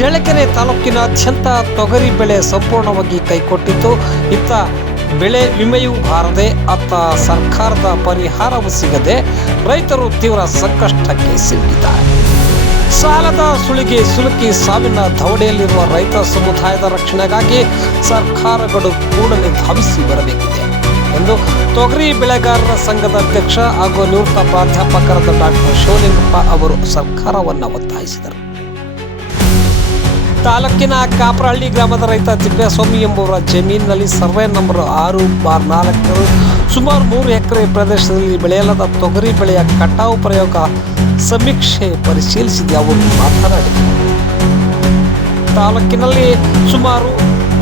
ಚಳ್ಳಕೆರೆ ತಾಲೂಕಿನಾದ್ಯಂತ ತೊಗರಿ ಬೆಳೆ ಸಂಪೂರ್ಣವಾಗಿ ಕೈಕೊಟ್ಟಿದ್ದು, ಇತ್ತ ಬೆಳೆ ವಿಮೆಯೂ ಬಾರದೆ, ಅತ್ತ ಸರ್ಕಾರದ ಪರಿಹಾರವೂ ಸಿಗದೆ ರೈತರು ತೀವ್ರ ಸಂಕಷ್ಟಕ್ಕೆ ಸಿಲುಕಿದ್ದಾರೆ. ಸಾಲದ ಸುಳಿಗೆ ಸಿಲುಕಿ ಸಾವಿನ ದವಡೆಯಲ್ಲಿರುವ ರೈತ ಸಮುದಾಯದ ರಕ್ಷಣೆಗಾಗಿ ಸರ್ಕಾರಗಳು ಕೂಡಲೇ ಧಾವಿಸಿ ಬರಬೇಕಿದೆ ಎಂದು ತೊಗರಿ ಬೆಳೆಗಾರರ ಸಂಘದ ಅಧ್ಯಕ್ಷ ಹಾಗೂ ನಿವೃತ್ತ ಪ್ರಾಧ್ಯಾಪಕರಾದ ಡಾಕ್ಟರ್ ಶಿವಲಿಂಗಪ್ಪ ಅವರು ಸರ್ಕಾರವನ್ನು ಒತ್ತಾಯಿಸಿದರು. ತಾಲೂಕಿನ ಕಾಪರಹಳ್ಳಿ ಗ್ರಾಮದ ರೈತ ತಿಪ್ಪೇಸ್ವಾಮಿ ಎಂಬುವರ ಜಮೀನಿನಲ್ಲಿ ಸರ್ವೆ ನಂಬರ್ 6/4 ಸುಮಾರು 3 ಎಕರೆ ಪ್ರದೇಶದಲ್ಲಿ ಬೆಳೆಯಲಾದ ತೊಗರಿ ಬೆಳೆಯ ಕಟಾವು ಪ್ರಯೋಗ ಸಮೀಕ್ಷೆ ಪರಿಶೀಲಿಸಿದ ಅವರು ಮಾತನಾಡಿದರು. ತಾಲೂಕಿನಲ್ಲಿ ಸುಮಾರು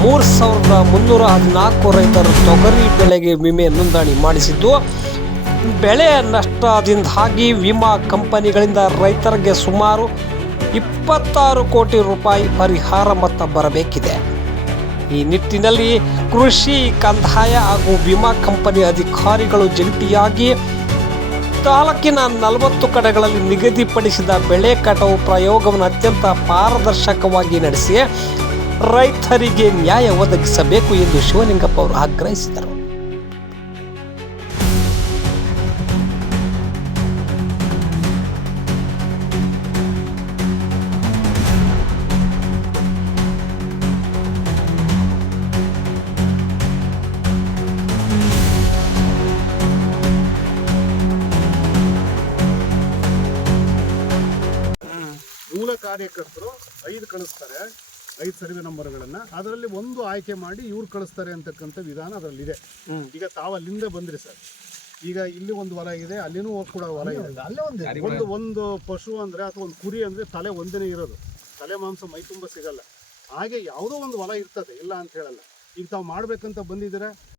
3,314 ರೈತರು ತೊಗರಿ ಬೆಳೆಗೆ ವಿಮೆ ನೋಂದಣಿ ಮಾಡಿಸಿದ್ದು, ಬೆಳೆ ನಷ್ಟದಿಂದಾಗಿ ವಿಮಾ ಕಂಪನಿಗಳಿಂದ ರೈತರಿಗೆ ಸುಮಾರು 26 ಕೋಟಿ ರೂಪಾಯಿ ಪರಿಹಾರ ಮೊತ್ತ ಬರಬೇಕಿದೆ. ಈ ನಿಟ್ಟಿನಲ್ಲಿ ಕೃಷಿ, ಕಂದಾಯ ಹಾಗೂ ವಿಮಾ ಕಂಪನಿ ಅಧಿಕಾರಿಗಳು ಜಂಟಿಯಾಗಿ ತಾಲೂಕಿನ 40 ಕಡೆಗಳಲ್ಲಿ ನಿಗದಿಪಡಿಸಿದ ಬೆಳೆ ಕಟಾವು ಪ್ರಯೋಗವನ್ನು ಅತ್ಯಂತ ಪಾರದರ್ಶಕವಾಗಿ ನಡೆಸಿ ರೈತರಿಗೆ ನ್ಯಾಯ ಒದಗಿಸಬೇಕು ಎಂದು ಶಿವಲಿಂಗಪ್ಪ ಅವರು ಆಗ್ರಹಿಸಿದರು. ಮೂಲ ಕಾರ್ಯಕರ್ತರು 5 ಕಳಿಸ್ತಾರೆ, 5 ಸರ್ವೆ ನಂಬರ್ಗಳನ್ನು. ಅದರಲ್ಲಿ ಒಂದು ಆಯ್ಕೆ ಮಾಡಿ ಇವ್ರು ಕಳಿಸ್ತಾರೆ ಅಂತಕ್ಕಂಥ ವಿಧಾನ ಅದರಲ್ಲಿದೆ. ಈಗ ತಾವು ಅಲ್ಲಿಂದ ಬಂದ್ರಿ ಸರ್, ಈಗ ಇಲ್ಲಿ ಒಂದು ಹೊಲ ಇದೆ, ಅಲ್ಲಿನೂ ಕೂಡ ಹೊಲ ಇದೆ. ಒಂದು ಪಶು ಅಂದರೆ ಅಥವಾ ಒಂದು ಕುರಿ ಅಂದರೆ ತಲೆ ಒಂದೇ ಇರೋದು, ತಲೆ ಮಾಂಸ ಮೈ ತುಂಬ ಸಿಗಲ್ಲ. ಹಾಗೆ ಯಾವುದೋ ಒಂದು ಹೊಲ ಇರ್ತದೆ, ಇಲ್ಲ ಅಂತ ಹೇಳಲ್ಲ. ಈಗ ತಾವು ಮಾಡ್ಬೇಕಂತ ಬಂದಿದ್ದೀರಾ,